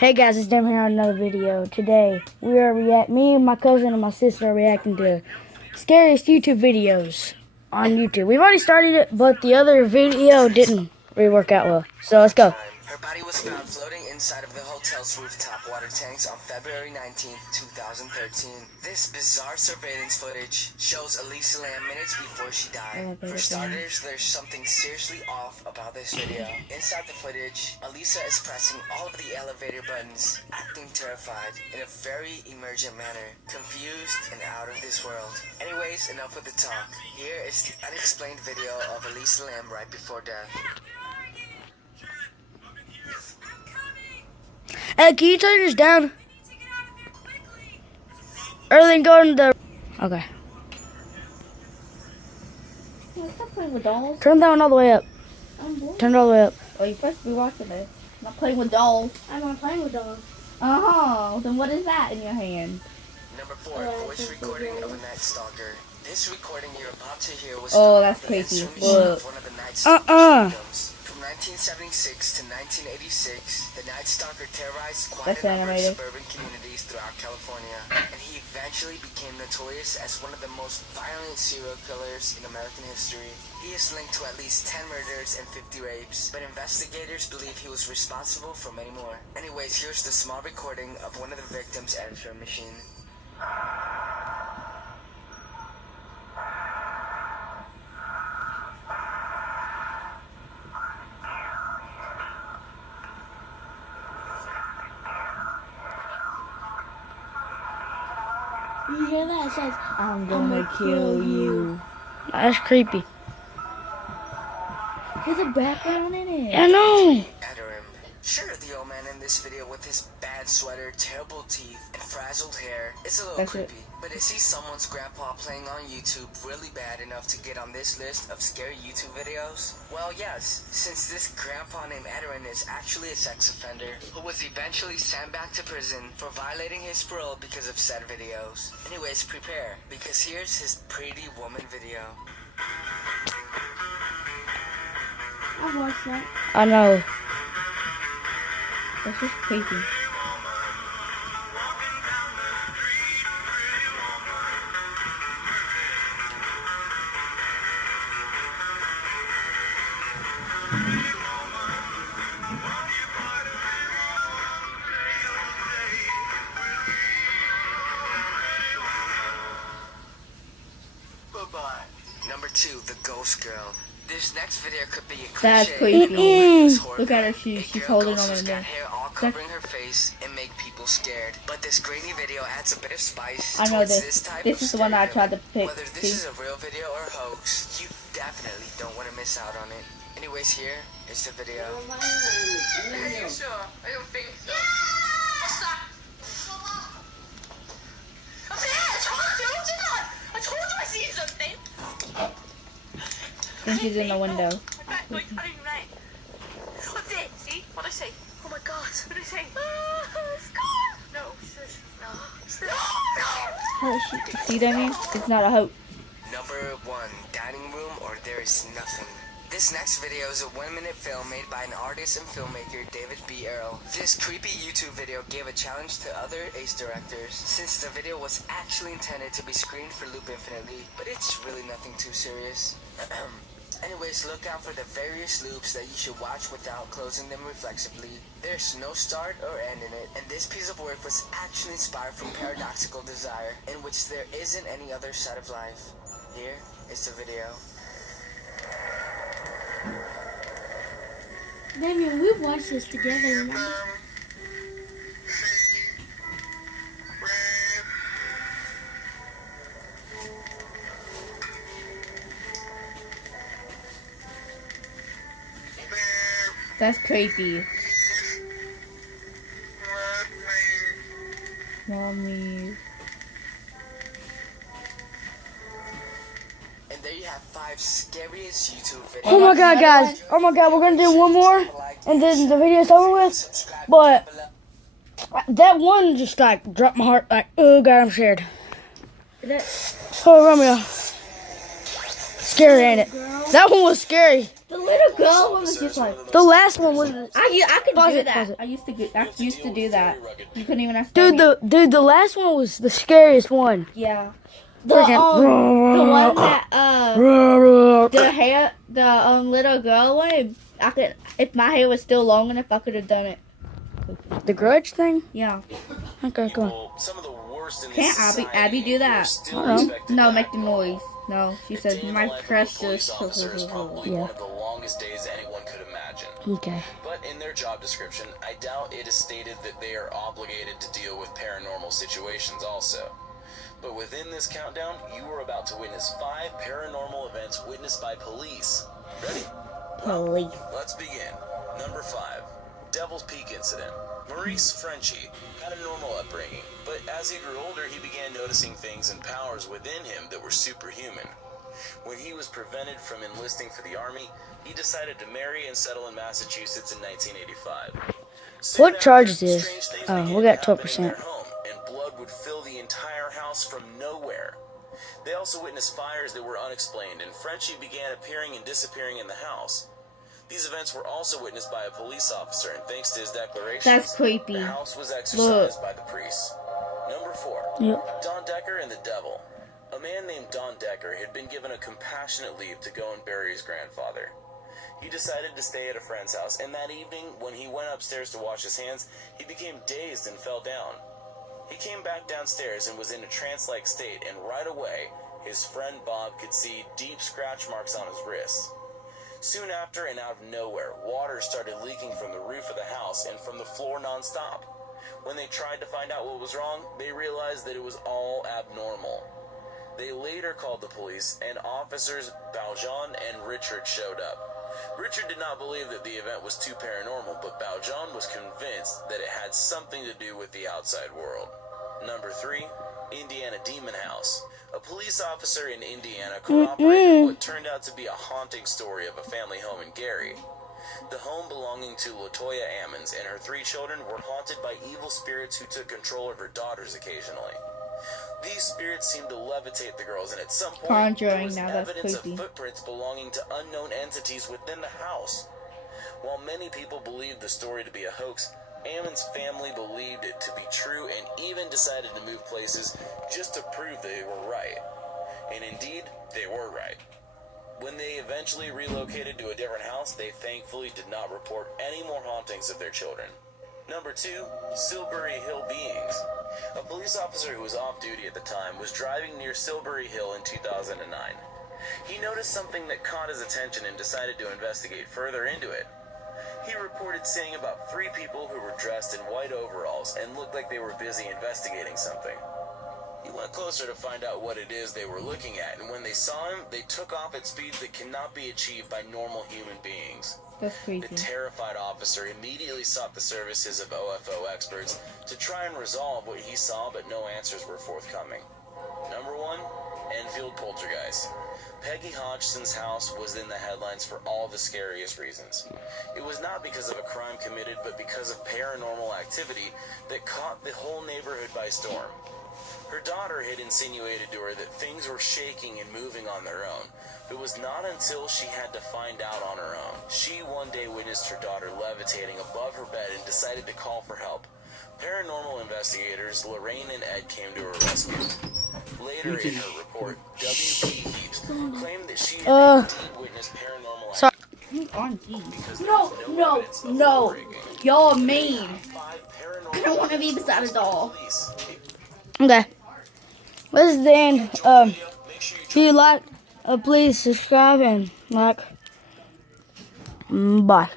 Hey guys, it's Dan here on another video. Today, me and my cousin and my sister are reacting to scariest YouTube videos on YouTube. We've already started it, but the other video didn't really work out well. So let's go. Her body was found floating inside of the hotel's rooftop water tanks on February 19th, 2013. This bizarre surveillance footage shows Elisa Lam minutes before she died. For starters, there's something seriously off about this video. Inside the footage, Elisa is pressing all of the elevator buttons, acting terrified in a very emergent manner, confused and out of this world. Anyways, enough with the talk. Here is the unexplained video of Elisa Lam right before death. Hey, can you turn this down? Early than going to the... Okay. Stop playing with dolls. Turn that one all the way up. Turn it all the way up. Oh, you're supposed to be watching it. Not playing with dolls. I'm not playing with dolls. Then what is that in your hand? Number 4, voice recording of a night stalker. This recording you're about to hear was that's creepy. of one of the night stalker's victims. From 1976 to 1986, the Night Stalker terrorized quite a number of suburban communities throughout California, and he eventually became notorious as one of the most violent serial killers in American history. He is linked to at least 10 murders and 50 rapes, but investigators believe he was responsible for many more. Anyways, here's the small recording of one of the victims' answering machine. You hear that? It says, I'm gonna kill you. That's creepy. There's a background in it. I know. Sure, the old man in this video with his bad sweater, terrible teeth, and frazzled hair is a little creepy. But is he someone's grandpa playing on YouTube really bad enough to get on this list of scary YouTube videos? Well, yes, since this grandpa named Ederin is actually a sex offender who was eventually sent back to prison for violating his parole because of said videos. Anyways, prepare, because here's his pretty woman video. I watched that. I know. That's just creepy. Number 2, the ghost girl. This next video could be a cliche. That's creepy. Look at her, she's holding on to got hair all covering her face and make people scared. But this grainy video adds a bit of spice. I know this. This is the one I tried to pick. Whether this is a real video or a hoax, you definitely don't want to miss out on it. Anyways, here is the video. Are you sure? I don't think so. What's that? I told you I see something. I think she's in the window. What's it? See? What I say? Oh my god. What did I say? Scott! No, she says no. No! See that mean? It's not a hoax. Number 1, dining room or there is nothing. This next video is a 1-minute film made by an artist and filmmaker, David B. Earl. This creepy YouTube video gave a challenge to other ace directors, since the video was actually intended to be screened for loop infinitely, but it's really nothing too serious. Anyways, look out for the various loops that you should watch without closing them reflexively. There's no start or end in it, and this piece of work was actually inspired from paradoxical desire, in which there isn't any other side of life. Here is the video. Damien, we've watched this together, remember? That's creepy. Mommy. And there you have 5 scariest YouTube videos. Oh my god, guys. Oh my god, we're going to do one more, and then the video's over with. But that one just like dropped my heart. Like, oh god, I'm scared. Oh, Romeo. Scary, ain't it? That one was scary. The little girl one was just like. The last one was. I could Pause do it, that. pause it. I used to do that. You couldn't even ask me. Dude, the last one was the scariest one. Yeah. The Freaking- the one that the little girl one. I could, if my hair was still long enough, I could have done it. The grudge thing? Yeah. Okay, come on. Some of the worst in Can't this Abby do that? still I don't know. expected No, to make the happen. noise. No, she A said day in the my life of a precious. police officer is probably Yeah. one of the longest days anyone could imagine. Okay. But in their job description, I doubt it is stated that they are obligated to deal with paranormal situations also. But within this countdown, you are about to witness 5 paranormal events witnessed by police. Ready? Police. Let's begin. Number 5, Devil's Peak Incident. Maurice Frenchie had a normal upbringing, but as he grew older, he began noticing things and powers within him that were superhuman. When he was prevented from enlisting for the army, he decided to marry and settle in Massachusetts in 1985. Soon What after, charge is this? strange things Oh, began we got to happen in 12%. their home, and blood would fill the entire house from nowhere. They also witnessed fires that were unexplained, and Frenchie began appearing and disappearing in the house. These events were also witnessed by a police officer, and thanks to his declarations, That's creepy. the house was exorcised by the priest. Number 4, Yep. Don Decker and the Devil. A man named Don Decker had been given a compassionate leave to go and bury his grandfather. He decided to stay at a friend's house, and that evening, when he went upstairs to wash his hands, he became dazed and fell down. He came back downstairs and was in a trance-like state, and right away, his friend Bob could see deep scratch marks on his wrists. Soon after, and out of nowhere, water started leaking from the roof of the house and from the floor nonstop. When they tried to find out what was wrong, they realized that it was all abnormal. They later called the police, and officers Valjean and Richard showed up. Richard did not believe that the event was too paranormal, but Valjean was convinced that it had something to do with the outside world. Number 3, Indiana Demon House. A police officer in Indiana corroborated what turned out to be a haunting story of a family home in Gary. The home belonging to Latoya Ammons and her 3 children were haunted by evil spirits who took control of her daughters occasionally. These spirits seemed to levitate the girls, and at some point, there Conjuring, was now that's evidence creepy. of footprints belonging to unknown entities within the house. While many people believed the story to be a hoax, Ammon's family believed it to be true and even decided to move places just to prove they were right. And indeed, they were right. When they eventually relocated to a different house, they thankfully did not report any more hauntings of their children. Number 2, Silbury Hill Beings. A police officer who was off duty at the time was driving near Silbury Hill in 2009. He noticed something that caught his attention and decided to investigate further into it. He reported seeing about 3 people who were dressed in white overalls and looked like they were busy investigating something. He went closer to find out what it is they were looking at, and when they saw him, they took off at speeds that cannot be achieved by normal human beings. That's The creepy. terrified officer immediately sought the services of OFO experts to try and resolve what he saw, but no answers were forthcoming. Number 1, Enfield Poltergeist. Peggy Hodgson's house was in the headlines for all the scariest reasons. It was not because of a crime committed, but because of paranormal activity that caught the whole neighborhood by storm. Her daughter had insinuated to her that things were shaking and moving on their own. It was not until she had to find out on her own. She one day witnessed her daughter levitating above her bed and decided to call for help. Paranormal investigators Lorraine and Ed came to her rescue. Later in her report, W.P. Heaps claimed that she had indeed witnessed paranormal Sorry. activity On G. because there No, was no, evidence of no. breaking. Y'all mean. 5 paranormal I don't want to be beside a doll. police. Okay. This is the end. Make sure you If you like, please subscribe and like. Bye.